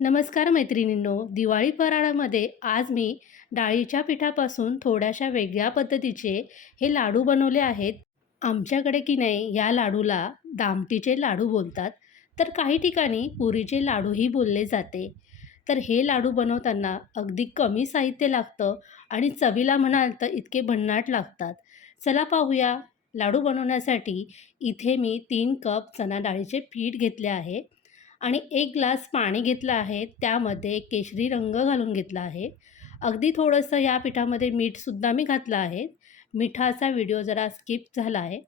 नमस्कार मैत्रिणींनो दिवाळी फराळामध्ये आज मी डाळीच्या पिठापासून थोड्याशा वेगळ्या पद्धतीचे हे लाडू बनवले आहेत. आमच्याकडे की नाही या लाडूला दामटीचे लाडू बोलतात. तर काही ठिकाणी पुरीचे लाडूही बोलले जाते. तर हे लाडू बनवताना अगदी कमी साहित्य लागतं आणि चवीला म्हणाल तर इतके भन्नाट लागतात. चला पाहूया. लाडू बनवण्यासाठी इथे मी तीन कप चणा डाळीचे पीठ घेतले आहे. आणि एक ग्लास पाणी घेतलं आहे त्यामध्ये केशरी रंग घालून घेतला आहे. अगदी थोडंसं या पिठामध्ये मीठसुद्धा मी घातलं आहे. मिठाचा व्हिडिओ जरा स्किप झाला आहे.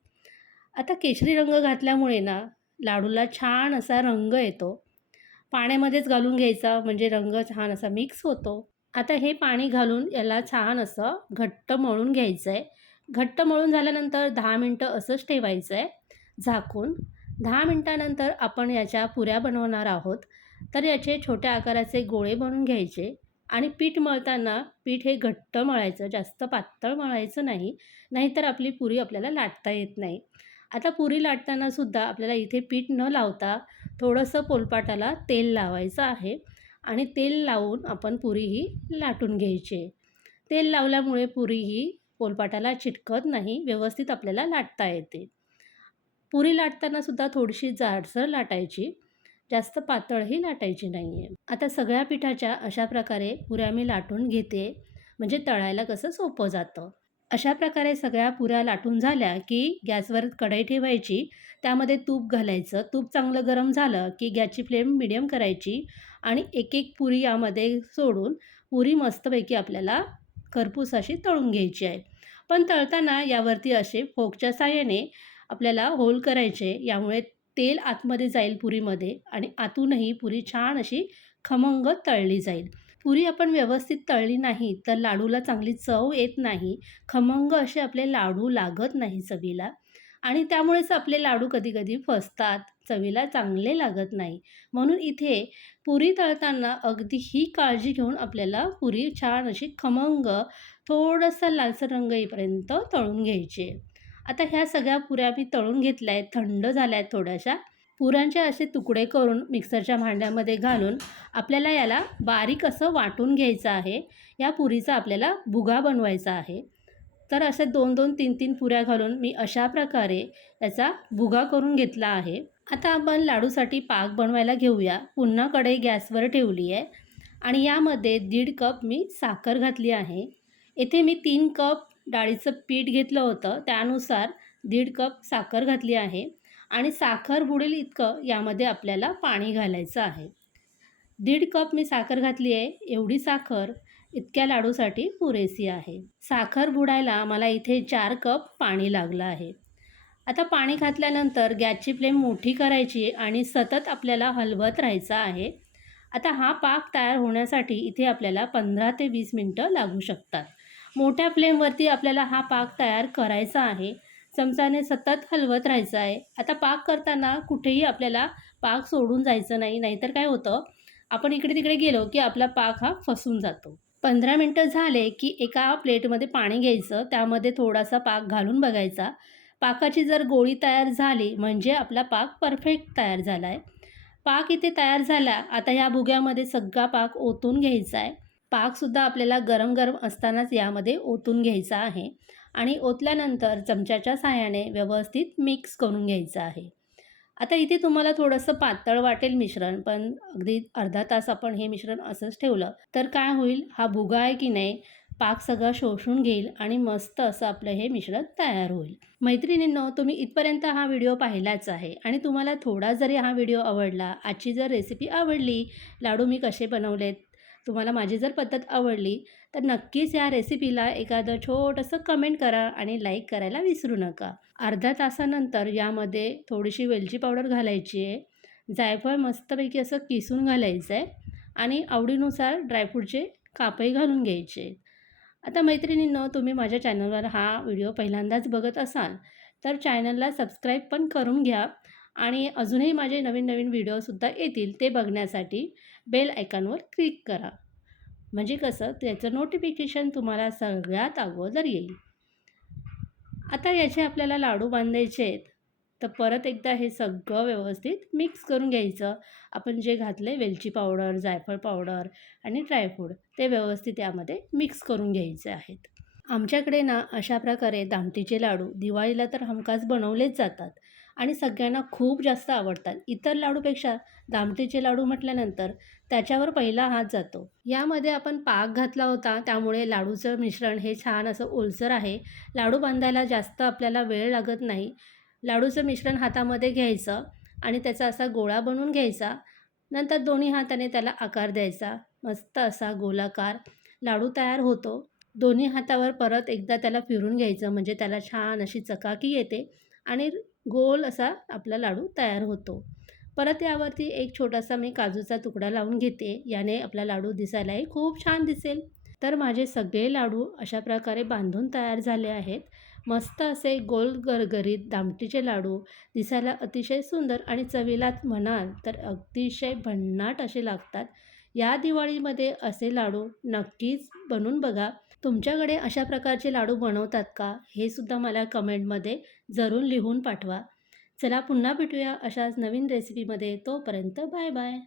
आता केशरी रंग घातल्यामुळे ना लाडूला छान असा रंग येतो. पाण्यामध्येच घालून घ्यायचा म्हणजे रंग छान असा मिक्स होतो. आता हे पाणी घालून याला छान असं घट्ट मळून घ्यायचं आहे घट्ट मळून झाल्यानंतर दहा मिनटं असंच ठेवायचं आहे झाकून. दहा मिनटानंतर आपण याच्या पुऱ्या बनवणार आहोत. तर याचे छोट्या आकाराचे गोळे बनवून घ्यायचे आणि पीठ मळताना पीठ हे घट्ट मळायचं जास्त पातळ मळायचं नाही नाहीतर आपली पुरी आपल्याला लाटता येत नाही. आता पुरी लाटतानासुद्धा आपल्याला इथे पीठ न लावता थोडंसं पोलपाटाला तेल लावायचं आहे आणि तेल लावून आपण पुरी ही लाटून घ्यायची. तेल लावल्यामुळे पुरी ही पोलपाटाला चिटकत नाही व्यवस्थित आपल्याला लाटता येते. पुरी लाटताना सुद्धा थोडीशी जाडसर लाटायची. जास्त पातळही लाटायची नाही आहे आता सगळ्या पिठाच्या अशा प्रकारे पुऱ्या मी लाटून घेते. म्हणजे तळायला कसं सोपं जातं. अशा प्रकारे सगळ्या पुऱ्या लाटून झाल्या की गॅसवर कढई ठेवायची. त्यामध्ये तूप घालायचं. तूप चांगलं गरम झालं की गॅसची फ्लेम मिडियम करायची आणि एक एक पुरी यामध्ये सोडून पुरी मस्तपैकी आपल्याला खरपूस अशी तळून घ्यायची आहे. पण तळताना यावरती असे फोकच्या साह्याने आपल्याला होल करायचे यामुळे तेल आतमध्ये जाईल पुरीमध्ये आणि आतूनही पुरी छान अशी खमंग तळली जाईल. पुरी आपण व्यवस्थित तळली नाही तर लाडूला चांगली चव येत नाही. खमंग असे आपले लाडू लागत नाही चवीला आणि त्यामुळेच आपले लाडू कधी कधी फसतात चवीला चांगले लागत नाही. म्हणून इथे पुरी तळताना अगदी ही काळजी घेऊन आपल्याला पुरी छान अशी खमंग थोडासा लालसर रंग येईपर्यंत तळून घ्यायची आता ह्या सगळ्या पुऱ्या मी तळून घेतल्या आहेत थंड झाल्या आहेत थोड्याशा. पुऱ्यांचे असे तुकडे करून मिक्सरच्या भांड्यामध्ये घालून आपल्याला याला बारीक असं वाटून घ्यायचं आहे. या पुरीचा आपल्याला भुगा बनवायचा आहे. तर असे दोन दोन तीन तीन पुऱ्या घालून मी अशा प्रकारे याचा भुगा करून घेतला आहे. आता आपण लाडूसाठी पाक बनवायला घेऊया. पुन्हा कढई गॅसवर ठेवली आहे. आणि यामध्ये दीड कप मी साखर घातली आहे. येथे मी तीन कप डाळीचं पीठ घेतलं होतं. त्यानुसार दीड कप साखर घातली आहे आणि साखर बुडेल इतकं यामध्ये आपल्याला पाणी घालायचं आहे. दीड कप मी साखर घातली आहे. एवढी साखर इतक्या लाडूसाठी पुरेसी आहे. साखर बुडायला मला इथे चार कप पाणी लागलं आहे. आता पाणी घातल्यानंतर गॅसची फ्लेम मोठी करायची आणि सतत आपल्याला हलवत राहायचं आहे. आता हा पाक तयार होण्यासाठी इथे आपल्याला पंधरा ते वीस मिनटं लागू शकतात. मोठ्या फ्लेमवरती आपल्याला हा पाक तयार करायचा आहे. चमचाने सतत हलवत राहायचं आहे. आता पाक करताना कुठेही आपल्याला पाक सोडून जायचं नाही नाहीतर काय होतं? आपण इकडे तिकडे गेलो की आपला पाक हा फसून जातो. पंधरा मिनटं झाले की एका प्लेटमध्ये पाणी घ्यायचं त्यामध्ये थोडासा पाक घालून बघायचा. पाकाची जर गोळी तयार झाली म्हणजे आपला पाक परफेक्ट तयार झाला आहे पाक इथे तयार झाला आता ह्या भुग्यामध्ये सगळा पाक ओतून घ्यायचा आहे. पाकसुद्धा आपल्याला गरम गरम असतानाच यामध्ये ओतून घ्यायचा आहे आणि ओतल्यानंतर चमच्याच्या साहाय्याने व्यवस्थित मिक्स करून घ्यायचं आहे. आता इथे तुम्हाला थोडंसं पातळ वाटेल मिश्रण पण अगदी अर्धा तास आपण हे मिश्रण असंच ठेवलं तर काय होईल? हा भुगा आहे की नाही? पाक सगळं शोषून घेईल आणि मस्त असं आपलं हे मिश्रण तयार होईल. मैत्रिणींनो तुम्ही इथपर्यंत हा व्हिडिओ पाहिलाच आहे आणि तुम्हाला थोडा जरी हा व्हिडिओ आवडला आजची जर रेसिपी आवडली लाडू मी कसे बनवलेत तुम्हाला माझी जर पद्धत आवडली तर नक्कीच या रेसिपीला एखादं छोटंसं कमेंट करा आणि लाईक करायला विसरू नका. अर्ध्या तासानंतर यामध्ये थोडीशी वेलची पावडर घालायची आहे. जायफळ मस्तपैकी असं किसून घालायचं आहे आणि आवडीनुसार ड्रायफ्रूटचे कापही घालून घ्यायचे. आता मैत्रिणींनो तुम्ही माझ्या चॅनलवर हा व्हिडिओ पहिल्यांदाच बघत असाल तर चॅनलला सबस्क्राईब पण करून घ्या. आणि अजूनही माझे नवीन नवीन व्हिडिओसुद्धा येतील ते बघण्यासाठी बेल आयकॉनवर क्लिक करा. म्हणजे कसं त्याचं नोटिफिकेशन तुम्हाला सगळ्यात अगोदर येईल. आता याचे आपल्याला लाडू बांधायचे आहेत तर परत एकदा हे सगळं व्यवस्थित मिक्स करून घ्यायचं. आपण जे घातलं आहे वेलची पावडर जायफळ पावडर आणि ड्रायफ्रूट ते व्यवस्थित यामध्ये मिक्स करून घ्यायचे आहेत. आमच्याकडे ना अशा प्रकारे दामटीचे लाडू दिवाळीला तर हमखास बनवलेच जातात. आणि सगळ्यांना खूप जास्त आवडतात. इतर लाडूपेक्षा दामटीचे लाडू म्हटल्यानंतर त्याच्यावर पहिला हात जातो. यामध्ये आपण पाक घातला होता त्यामुळे लाडूचं मिश्रण हे छान असं ओलसर आहे. लाडू बांधायला जास्त आपल्याला वेळ लागत नाही. लाडूचं मिश्रण हातामध्ये घ्यायचं आणि त्याचा असा गोळा बनवून घ्यायचा. नंतर दोन्ही हाताने त्याला आकार द्यायचा. मस्त असा गोलाकार लाडू तयार होतो. दोन्ही हातावर परत एकदा त्याला फिरून घ्यायचं म्हणजे त्याला छान अशी चकाकी येते आणि गोल असा आपला लाडू तयार होतो. परत यावरती एक छोटासा मी काजूचा तुकडा लावून घेते. याने आपला लाडू दिसायलाही खूप छान दिसेल. तर माझे सगळे लाडू अशा प्रकारे बांधून तयार झाले आहेत. मस्त असे गोल गरगरीत दामटीचे लाडू दिसायला अतिशय सुंदर आणि चवीला म्हणाल तर अतिशय भन्नाट असे लागतात. या दिवाळीमध्ये असे लाडू नक्कीच बनवून बघा. तुमच्याकडे अशा प्रकारचे लाडू बनवतात का? हे सुद्धा मला कमेंटमध्ये जरूर लिहून पाठवा. चला पुन्हा भेटूया अशाच नवीन रेसिपीमध्ये तोपर्यंत बाय बाय.